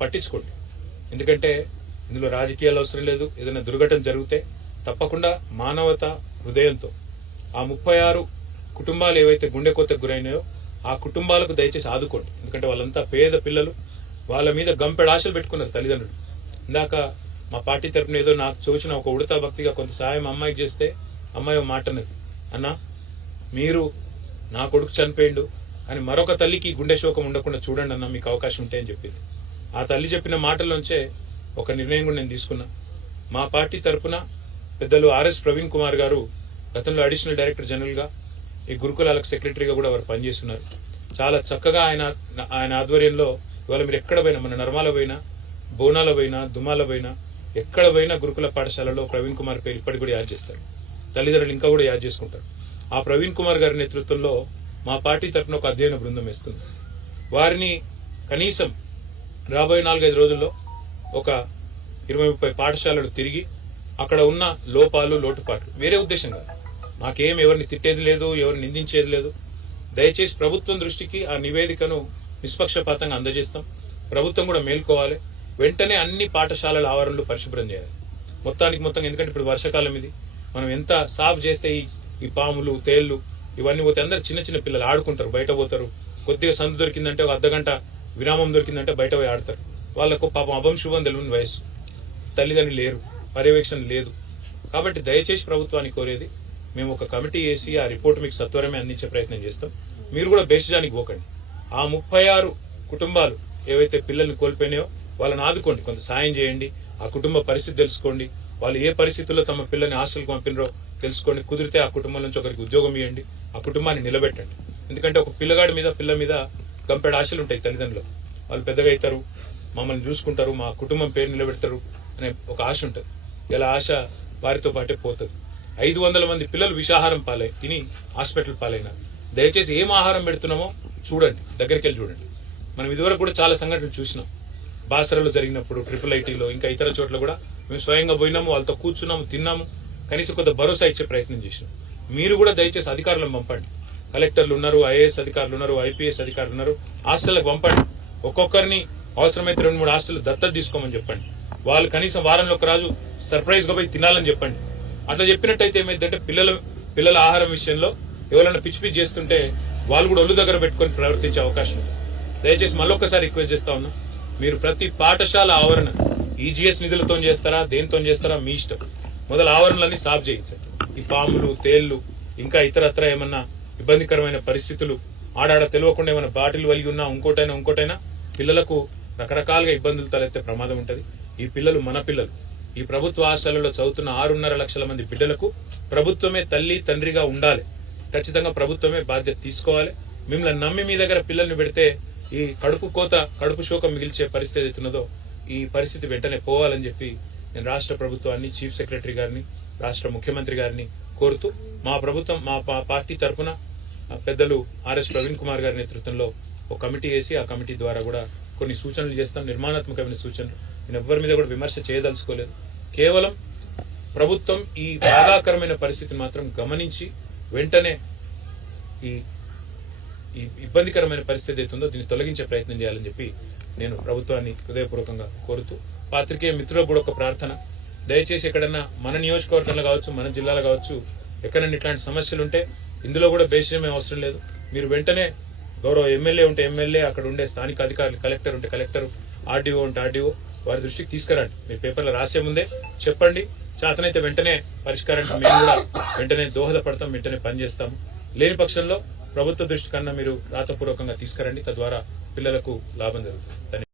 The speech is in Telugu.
పట్టించుకోండి. ఎందుకంటే ఇందులో రాజకీయాలు అవసరం లేదు. ఏదైనా దుర్ఘటన జరిగితే తప్పకుండా మానవత హృదయంతో ఆ 36 కుటుంబాలు ఏవైతే గుండెకోతకు గురైనాయో ఆ కుటుంబాలకు దయచేసి ఆదుకోండి. ఎందుకంటే వాళ్ళంతా పేద పిల్లలు, వాళ్ళ మీద గంపెడు ఆశలు పెట్టుకున్నారు తల్లిదండ్రులు. ఇందాక మా పార్టీ తరఫున ఏదో నాకు చూసిన ఒక ఉడతా భక్తిగా కొంత సాయం అమ్మాయికి చేస్తే అమ్మాయి మాట అన్నది, అన్నా మీరు నా కొడుకు చనిపోయిండు అని మరొక తల్లికి గుండె శోకం ఉండకుండా చూడండి అన్న, మీకు అవకాశం ఉంటే అని చెప్పింది. ఆ తల్లి చెప్పిన మాటల్లోంచే ఒక నిర్ణయం కూడా నేను తీసుకున్నా. మా పార్టీ తరఫున పెద్దలు ఆర్ఎస్ ప్రవీణ్ కుమార్ గారు గతంలో అడిషనల్ డైరెక్టర్ జనరల్ గా ఈ గురుకులాలకు సెక్రటరీగా కూడా వారు పనిచేస్తున్నారు. చాలా చక్కగా ఆయన ఆధ్వర్యంలో ఇవాళ మీరు ఎక్కడ పోయినా, మన నర్మాల పోయినా, బోనాల పోయినా, దుమాల పోయినా, ఎక్కడ పోయినా గురుకుల పాఠశాలలో ప్రవీణ్ కుమార్ పేరు ఇప్పటికి కూడా యాడ్ చేస్తారు. తల్లిదండ్రులు ఇంకా కూడా యాడ్ చేసుకుంటారు. ఆ ప్రవీణ్ కుమార్ గారి నేతృత్వంలో మా పార్టీ తరఫున ఒక అధ్యయన బృందం వేస్తుంది. వారిని కనీసం రాబోయే 4-5 రోజుల్లో ఒక 20-30 పాఠశాలలు తిరిగి అక్కడ ఉన్న లోపాలు, లోటుపాట్లు, వేరే ఉద్దేశం కాదు, మాకేం ఎవరిని తిట్టేది లేదు, ఎవరిని నిందించేది లేదు. దయచేసి ప్రభుత్వం దృష్టికి ఆ నివేదికను నిష్పక్షపాతంగా అందజేస్తాం. ప్రభుత్వం కూడా మేల్కోవాలి. వెంటనే అన్ని పాఠశాలల ఆవరణలు పరిశుభ్రం చేయాలి మొత్తం. ఎందుకంటే ఇప్పుడు వర్షాకాలం ఇది, మనం ఎంత సాఫ్ చేస్తే ఈ పాములు, తేళ్లు ఇవన్నీ పోతే అందరు చిన్న చిన్న పిల్లలు ఆడుకుంటారు, బయట పోతారు. కొద్దిగా సందు దొరికిందంటే ఒక అర్ధగంట విరామం దొరికిందంటే బయట పోయి ఆడతారు. వాళ్లకు పాపం అభం శుభం తెలియని వయసు, తల్లిదండ్రులు లేరు, పర్యవేక్షణ లేదు. కాబట్టి దయచేసి ప్రభుత్వాన్ని కోరేది, మేము ఒక కమిటీ వేసి ఆ రిపోర్టు మీకు సత్వరమే అందించే ప్రయత్నం చేస్తాం. మీరు కూడా బేసిజానికి పోకండి. ఆ 36 కుటుంబాలు ఏవైతే పిల్లల్ని కోల్పోయినాయో వాళ్ళని ఆదుకోండి, కొంత సాయం చేయండి. ఆ కుటుంబ పరిస్థితి తెలుసుకోండి. వాళ్ళు ఏ పరిస్థితుల్లో తమ పిల్లల్ని హాస్టల్కి పంపినరో తెలుసుకోండి. కుదిరితే ఆ కుటుంబం నుంచి ఒకరికి ఉద్యోగం ఇవ్వండి, ఆ కుటుంబాన్ని నిలబెట్టండి. ఎందుకంటే ఒక పిల్లగాడి మీద, పిల్ల మీద గంపెడు ఆశలు ఉంటాయి తల్లిదండ్రులు. వాళ్ళు పెద్దగా అవుతారు, మమ్మల్ని చూసుకుంటారు, మా కుటుంబం పేరు నిలబెడతారు అనే ఒక ఆశ ఉంటుంది. ఇలా ఆశ వారితో పాటే పోతుంది. 500 మంది పిల్లలు విషాహారం పాలై తిని హాస్పిటల్ పాలైనారు. దయచేసి ఏం ఆహారం పెడుతున్నామో చూడండి, దగ్గరికి వెళ్ళి చూడండి. మనం ఇదివరకు కూడా చాలా సంఘటనలు చూసినాం. బాసరలో జరిగినప్పుడు, IIITలో, ఇంకా ఇతర చోట్ల కూడా మేము స్వయంగా పోయినాము, వాళ్ళతో కూర్చున్నాము, తిన్నాము, కనీసం కొంత భరోసా ఇచ్చే ప్రయత్నం చేసినాం. మీరు కూడా దయచేసి అధికారులను పంపండి. కలెక్టర్లు ఉన్నారు, IAS అధికారులు ఉన్నారు, IPS అధికారులు ఉన్నారు, హాస్టళ్లకు పంపండి. ఒక్కొక్కరిని అవసరమైతే 2-3 హాస్టల్ దత్తత తీసుకోమని చెప్పండి. వాళ్ళు కనీసం వారంలో ఒక రోజు సర్ప్రైజ్ గా పోయి తినాలని చెప్పండి. అట్లా చెప్పినట్టయితే ఏమైందంటే పిల్లల ఆహారం విషయంలో ఎవరైనా పిచ్చి చేస్తుంటే వాళ్ళు కూడా ఒళ్ళు దగ్గర పెట్టుకుని ప్రవర్తించే అవకాశం ఉంది. దయచేసి మళ్ళొక్కసారి రిక్వెస్ట్ చేస్తా ఉన్నా, మీరు ప్రతి పాఠశాల ఆవరణ EGS నిధులతో చేస్తారా, దేనితో చేస్తారా మీ ఇష్టం. మొదలు ఆవరణలన్నీ సాఫ్ చేయించండి. ఈ పాములు, తేళ్లు, ఇంకా ఇతరత్ర ఏమన్నా ఇబ్బందికరమైన పరిస్థితులు, ఆడాడ తెలియకుండా ఏమైనా బాటిల్ వలిగి ఉన్నా, ఇంకోటైనా పిల్లలకు రకరకాలుగా ఇబ్బందులు తలెత్తే ప్రమాదం ఉంటుంది. ఈ పిల్లలు మన పిల్లలు. ఈ ప్రభుత్వ హాస్టళ్లలో చదువుతున్న 6.5 లక్షల మంది బిడ్డలకు ప్రభుత్వమే తల్లి, తండ్రిగా ఉండాలి. ఖచ్చితంగా ప్రభుత్వమే బాధ్యత తీసుకోవాలి. మిమ్మల్ని నమ్మి మీ దగ్గర పిల్లల్ని పెడితే ఈ కడుపు శోకం మిగిల్చే పరిస్థితి అవుతున్నదో ఈ పరిస్థితి వెంటనే పోవాలని చెప్పి నేను రాష్ట్ర ప్రభుత్వాన్ని, చీఫ్ సెక్రటరీ గారిని, రాష్ట్ర ముఖ్యమంత్రి గారిని కోరుతూ మా పార్టీ తరఫున పెద్దలు ఆర్ఎస్ ప్రవీణ్ కుమార్ గారి నేతృత్వంలో ఒక కమిటీ వేసి ఆ కమిటీ ద్వారా కూడా కొన్ని సూచనలు చేస్తాం, నిర్మాణాత్మకమైన సూచనలు. నేను ఎవ్వరి మీద కూడా విమర్శ చేయదలుచుకోలేదు. కేవలం ప్రభుత్వం ఈ బాధాకరమైన పరిస్థితిని మాత్రం గమనించి వెంటనే ఈ ఇబ్బందికరమైన పరిస్థితి అవుతుందో దీన్ని తొలగించే ప్రయత్నం చేయాలని చెప్పి నేను ప్రభుత్వాన్ని హృదయపూర్వకంగా కోరుతూ, పాత్రికేయ మిత్రులకు కూడా ఒక ప్రార్థన, దయచేసి ఎక్కడన్నా మన నియోజకవర్గంలో కావచ్చు, మన జిల్లాలో కావచ్చు, ఎక్కడన్నా ఇట్లాంటి సమస్యలు ఉంటే ఇందులో కూడా బేసిజమే అవసరం లేదు. మీరు వెంటనే గౌరవ ఎమ్మెల్యే ఉంటే ఎమ్మెల్యే, అక్కడ ఉండే స్థానిక అధికారులు, కలెక్టర్ ఉంటే కలెక్టర్, ఆర్డీఓ ఉంటే ఆర్డీఓ, వారి దృష్టికి తీసుకురండి. మీ పేపర్లో రాసే ముందే చెప్పండి. చేతనైతే వెంటనే పరిష్కారానికి మేము కూడా వెంటనే దోహదపడతాం, వెంటనే పనిచేస్తాము. లేని పక్షంలో ప్రభుత్వ దృష్టి కన్నా మీరు రాతపూర్వకంగా తీసుకురండి, తద్వారా పిల్లలకు లాభం జరుగుతుంది.